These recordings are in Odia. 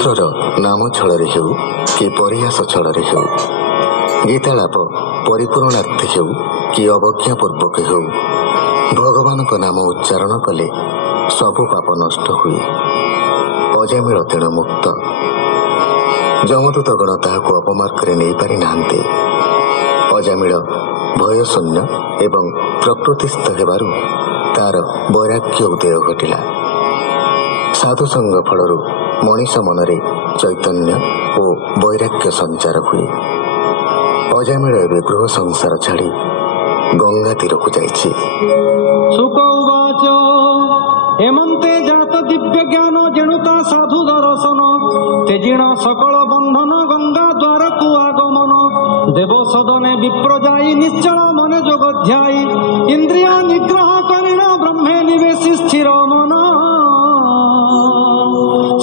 ମିତ୍ରର ନାମ ଛଳରେ ହେଉ କି ପରିହାସ ଛଳରେ ହେଉ, ଗୀତାଳାପ ପରିପୂର୍ଣାର୍ଥେ ହେଉ କି ଅବଜ୍ଞା ପୂର୍ବକ ହେଉ, ଭଗବାନଙ୍କ ନାମ ଉଚ୍ଚାରଣ କଲେ ସବୁ ପାପ ନଷ୍ଟ ହୁଏ। ଅଜାମିଳ ତେଣୁ ମୁକ୍ତ। ଯମଦୂତଗଣ ତାହାକୁ ଅପମାର୍ଗରେ ନେଇପାରି ନାହାନ୍ତି। ଅଜାମିଳ ଭୟଶୂନ୍ୟ ଏବଂ ପ୍ରକୃତିସ୍ଥ ହେବାରୁ ତାର ବୈରାଗ୍ୟ ଉଦୟ ଘଟିଲା। ସାଧୁସଙ୍ଗ ଫଳରୁ ମଣିଷ ମନରେ ଚୈତନ୍ୟ ଓ ବୈରାଗ୍ୟ ସଞ୍ଚାର ହୁଏ। ଅଜାମିଳ ଏବେ ଗୃହ ସଂସାର ଛାଡ଼ି ଗଙ୍ଗା ତୀରକୁ ଯାଇଛି। ଶୁକ ଉବାଚ ହେମନ୍ତେ ଜାତ ଦିବ୍ୟ ଜ୍ଞାନ ଜେଣୁତା ସାଧୁ ଦର୍ଶନ, ତେଜିଣ ସକଳ ବନ୍ଧନ ଗଙ୍ଗା ଦ୍ୱାରକୁ ଆଗମନ। ଦେବ ସଦନେ ବିପ୍ର ଯାଇ ନିଶ୍ଚଳ ମନେ ଯୋଗ ଧ୍ୟାଇ, ଇନ୍ଦ୍ରିୟ ନିଗ୍ରହ କରିଣ ବ୍ରହ୍ମେ ନିବେଶି ସ୍ଥିର ମନ।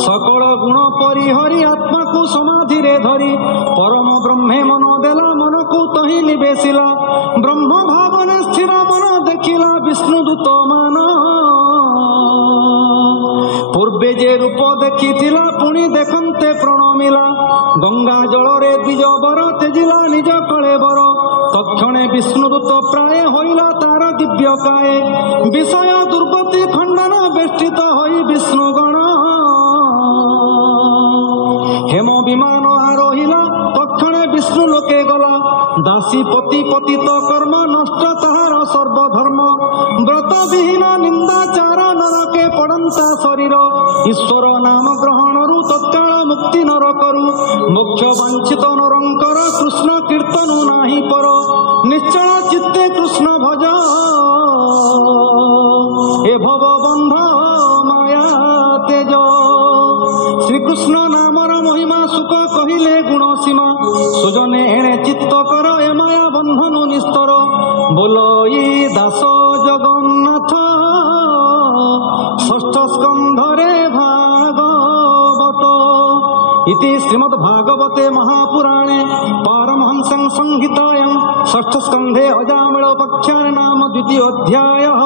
ସକଳ ଗୁଣ ପରିହରି ଆତ୍ମାକୁ ସମାଧିରେ ଧରି, ପରମ ବ୍ରହ୍ମେ ମନ ଦେଲା ମନକୁ ତହିଁ ନିବେଶିଲା। ବ୍ରହ୍ମ ଭାବନେ ସ୍ଥିର ମନ ଦେଖିଲା ବିଷ୍ଣୁ ଦୂତ ମାନ। ପୂର୍ବେ ଯେ ରୂପ ଦେଖିଥିଲା ପୁଣି ଦେଖନ୍ତେ ପ୍ରଣମିଲା। ଗଙ୍ଗା ଜଳରେ ଦ୍ୱିଜ ବର ତେଜିଲା ନିଜ କଳେବର। ତକ୍ଷଣେ ବିଷ୍ଣୁଦୂତ ପ୍ରାୟ ହୋଇଲା ତାର ଦିବ୍ୟ କାଏ। ବିଷୟ ଦୁର୍ଗତି ଖଣ୍ଡନ ବେଷ୍ଟିତ ହୋଇ ବିଷ୍ଣୁଗଣ। ହେମ ବିମାନ ଆରୋହିଲା ତକ୍ଷଣେ ବିଷ୍ଣୁ ଲୋକେ ଗଲା। ଦାସୀ ପତି ପତିତ କର୍ମ ନଷ୍ଟ ତାହାର ସର୍ବଧର୍ମ। ବ୍ରତ ବିହୀନ ନିନ୍ଦାଚାର ନରକେ ପଡ଼ନ୍ତା ଶରୀର। ଈଶ୍ୱର ନାମ ଗ୍ରହଣରୁ ତତ୍କାଳ ମୁକ୍ତି ନର କରୁ। ମୋକ୍ଷ ବାଞ୍ଛିତ ନରଙ୍କର କୃଷ୍ଣ କୀର୍ତ୍ତନ ନାହିଁ ପର। ନିଶ୍ଚଳ ଚିତ୍ତେ କୃଷ୍ଣ ଭଜ ଏ ଭବ ବନ୍ଧ ମାୟା ତେଜ। ଶ୍ରୀକୃଷ୍ଣ ନାମର ମହିମା ସୁଖ କହିଲେ ଗୁଣ ସୀମା। ସୁଜନେ ଏଣେ ଚିତ୍ତ କର ଏ ମାୟା ବନ୍ଧନୁ ନିସ୍ତର। ବୋଲ ଇ ଦାସ ଜଗନ୍ନାଥ ଷଷ୍ଠ ସ୍କନ୍ଧରେ ଭାଗବତ। इति श्रीमद्भागवते महापुराणे पारमहंसं संहितायां षष्ठ स्कन्धे अजामिळोपाख्यान नाम द्वितीयोऽध्यायः।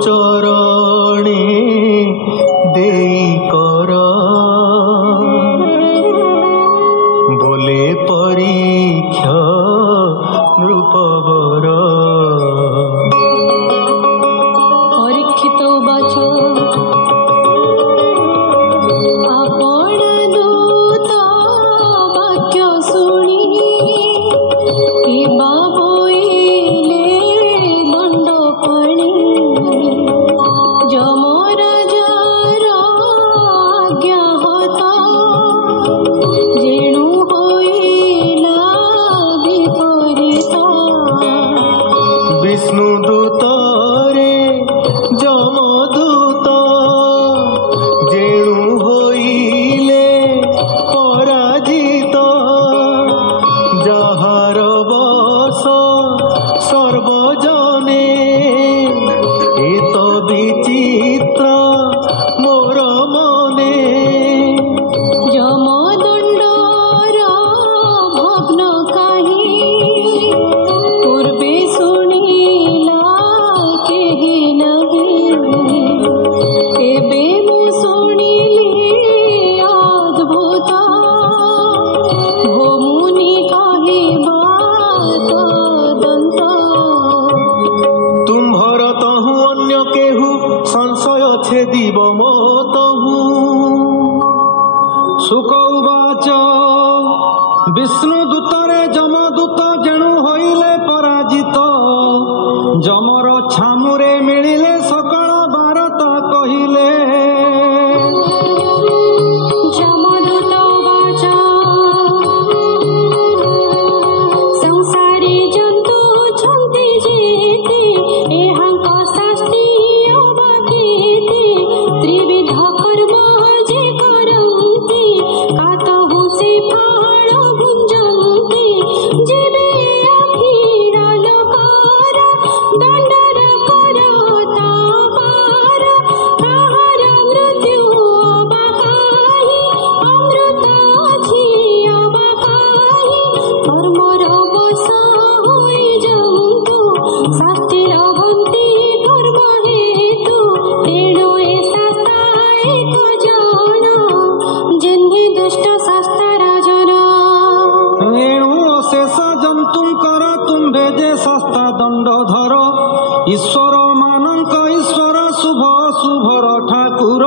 सुकचरणे देई कर बोले परीक्षा नृपवर। परीक्षित उवाच आपण दूत वाक्य शुणी एबा बोइले दंड पाणी। যমরাজার আজ্ঞা হতা যেণু হইলা বিপরীত। विष्णुदूत रे जमदूत जेणु होइले पराजित। जाहार बस सर्वजने एत विचित्र मोर मने। যমদণ্ডর ভগ্ন কাহি পূর্বে শুনিলা কেহি নাহি। এবে মু শুনিলি অদ্ভুত ভৌমুনি কহিবা তদন্ত। तुम्भर तहु अन्य केहु संशय छेदिब मोतहु। सुक उवाच विष्णुदूतरे যমদূত যেণু হইলে পরাজিত। যমর ছামুরে মিলিলে সকল বারতা কহিলে। যমদূত উবাচ সংসারে জন্তু অଛନ୍ତି যেতে এহাঙ্ক শাস্তি অবা কেতে। ত্রিবিধ কর্ম যে করন্তি কাতহু সে ফল ভুঞ্জন্তি। যেবে অখির লোকর দণ্ডর করতা যে শাস্তা দণ্ডধর ଈଶ୍ୱର ମାନଙ୍କ ଈଶ୍ୱର ଶୁଭ ଶୁଭର ଠାକୁର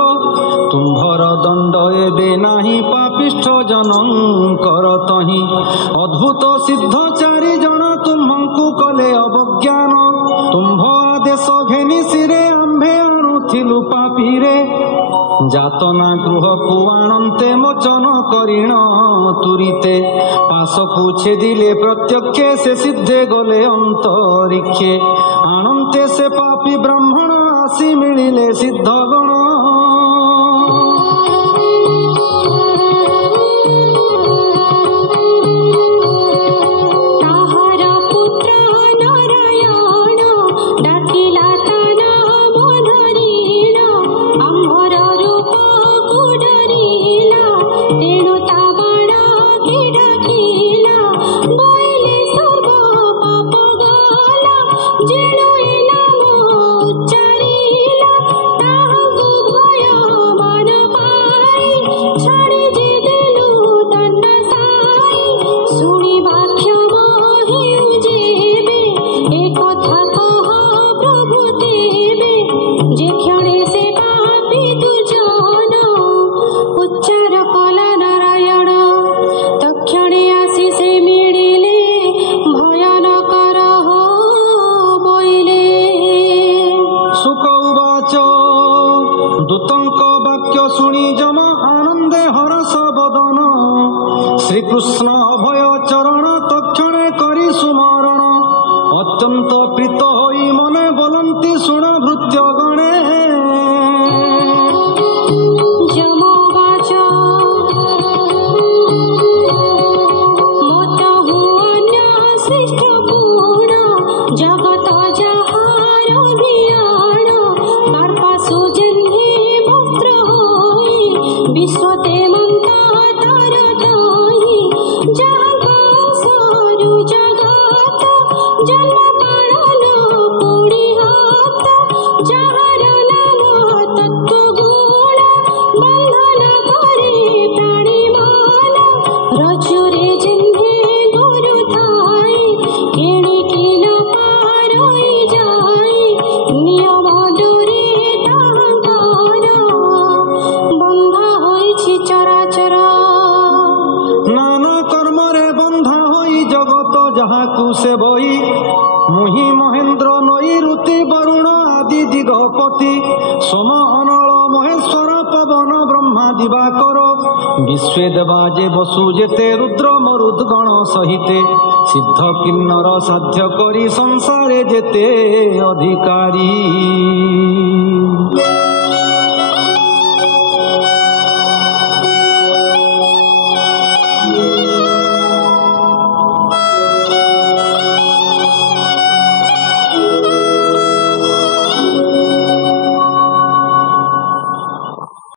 ତୁମ୍ଭର ଦଣ୍ଡ ଏବେ ନାହିଁ ପାପିଷ୍ଠ ଜନଙ୍କର ତହିଁ ଅଦ୍ଭୁତ ସିଦ୍ଧ ଚାରି ଜଣ ତୁମ୍ଭଙ୍କୁ କଲେ ଅବଜ୍ଞାନ ତୁମ୍ଭ ଆଦେଶ ଘେନି ଶିରେ ଆମ୍ଭେ ଆଣୁଥିଲୁ ପାପିରେ ଯାତନା ଗୃହକୁ ଆଣନ୍ତେ ମୋଚନ କରିଣ ତୁରିତେ ପାଶକୁ ଛେଦିଲେ ପ୍ରତ୍ୟକ୍ଷେ ସେ ସିଦ୍ଧେ ଗଲେ ଅନ୍ତରିକ୍ଷେ ଆଣନ୍ତେ ସେ ପାପି ବ୍ରାହ୍ମଣ ଆସି ମିଳିଲେ ସିଦ୍ଧଗଣ শ্রীকৃষ্ণ অভয় চরণ তক্ষণে করি সুমরণ অত্যন্ত প্রীত হই মনে বলন্তি শুণ ভৃত্যগণে से बही मुहि महेन्द्र नई ऋति वरुण आदि दिगपति सोम अनल महेश्वर पवन ब्रह्मा दिवाकर विश्वे देवा जे बसु जेते रुद्र मरुद्गण सहिते सिद्ध किन्नर साध्य करी संसारे जेते अधिकारी